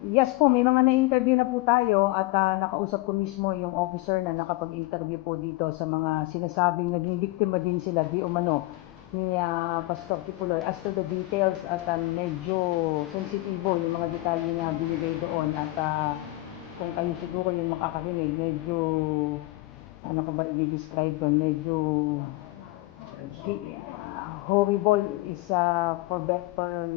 Yes po, may mga na-interview na po tayo at nakausap ko mismo yung officer na nakapag-interview po dito sa mga sinasabing naging biktima din sila di umano ni Pastor Kipuloy. As to the details at medyo sensitibo yung mga detalye na binigay doon at kung kayo siguro yung makakarinig, medyo ano ko ba i-describe doon, medyo horrible is for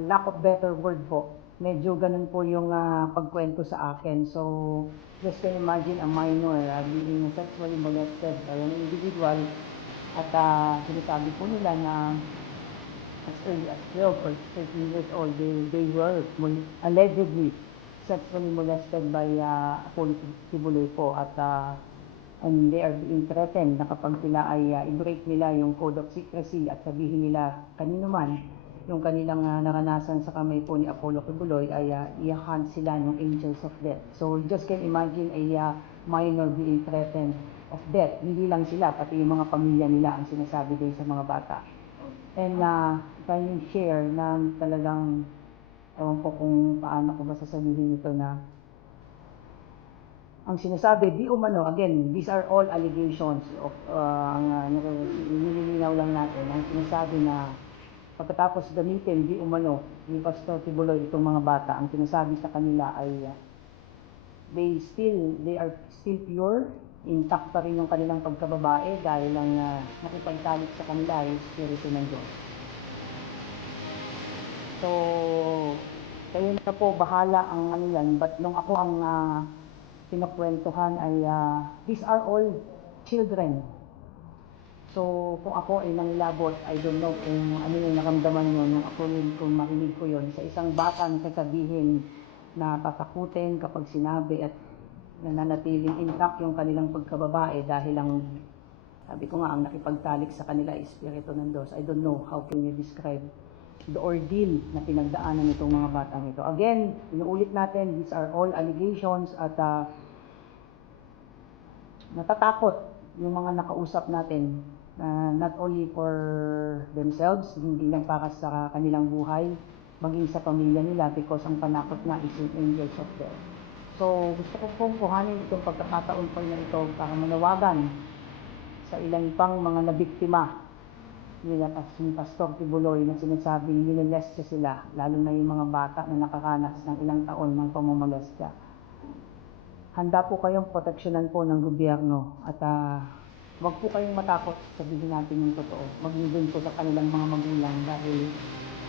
lack of better word po. Medyo ganun po yung pagkwento sa akin. So, just can imagine a minor being sexually molested by an individual at sinasabi po nila na as early as 12 or 13 years old, they were allegedly sexually molested by Apollo Tibuloy po at and they are being threatened na kapag sila ay i-break nila yung code of secrecy at sabihin nila kanino man yung kanilang naranasan sa kamay po ni Apollo Kibuloy ay iyakan sila ng angels of death. So just can imagine a minor being threatened of death. Hindi lang sila, pati yung mga pamilya nila ang sinasabi din sa mga bata. And can you share na talagang, ewan ko kung paano ko ba sasabihin ito na ang sinasabi, di umano, again, these are all allegations of, nililinaw lang natin, ang sinasabi na pagkatapos gamitin, di umano, ni Pastor Tibuloy itong mga bata, ang sinasabi sa kanila ay they are still pure, intact pa rin yung kanilang pagkababae dahil lang nakipagtalik sa kanila ay Espiritu ng Diyos. So, kayo na po bahala ang ano yan, but nung ako ang pinakwentuhan ay these are all children. So, kung ako ay nanglabot, I don't know kung ano yung naramdaman nyo nung ako kung marinig ko yon sa isang batang sasabihin na tatakutin kapag sinabi at nananatiling intact yung kanilang pagkababae dahil lang, sabi ko nga, ang nakipagtalik sa kanila ay Espiritu ng Diyos. I don't know how can you describe the ordeal na pinagdaanan nitong mga batang ito. Again, inuulit natin, these are all allegations at natatakot yung mga nakausap natin, not only for themselves, hindi lang para sa kanilang buhay, maging sa pamilya nila because ang panakot na is yung angels of death. So, gusto ko pong kuhanin itong pagkakataon po na ito para manawagan sa ilang pang mga nabiktima nila ni Pastor Tibuloy na sinasabing nilolestya sila, lalo na yung mga bata na nakaranas ng ilang taon ng pamamolestya. Handa po kayong proteksyonan po ng gobyerno at huwag po kayong matakot sabihin natin yung totoo. Maging din po sa kanilang mga magulang dahil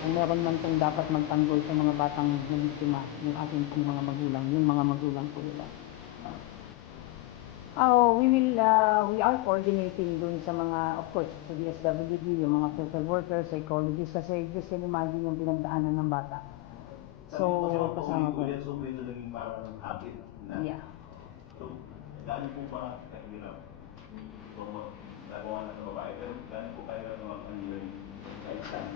kung meron man pong dapat magtanggol sa mga batang nabiktima, yung ating pong mga magulang, yung mga magulang po nila. We are coordinating dun sa mga, of course, sa DSWD, yung mga social workers, psychologists, kasi just can imagine yung pinagdaanan ng bata. So, kasama po. So, may naging parang habit na. Yeah. So, gaano po ba kahirap itong nagawa ng babae? Pero gaano po kahirap naman ang nila kahit saan?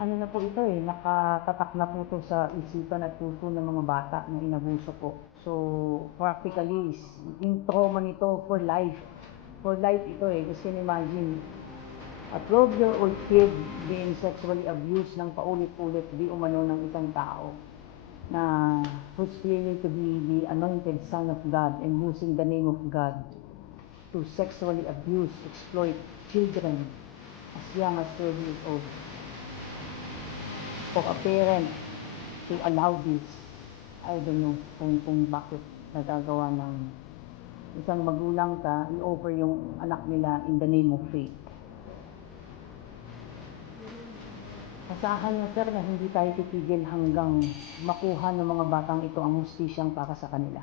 Ano na po ito nakatatak na po ito sa isipan at puso ng mga bata na inabuso po. So, practically, yung trauma nito for life. For life ito Just can imagine, a 12-year-old kid being sexually abused ng paulit-ulit di umano ng isang tao na who's claiming to be the anointed son of God and using the name of God to sexually abuse, exploit children as young as 12 years old. For a parent to allow this, I don't know kung bakit nagagawa ng isang magulang i-offer yung anak nila in the name of faith. Asahan na sir na hindi tayo titigil hanggang makuha ng mga batang ito ang hustisyang para sa kanila.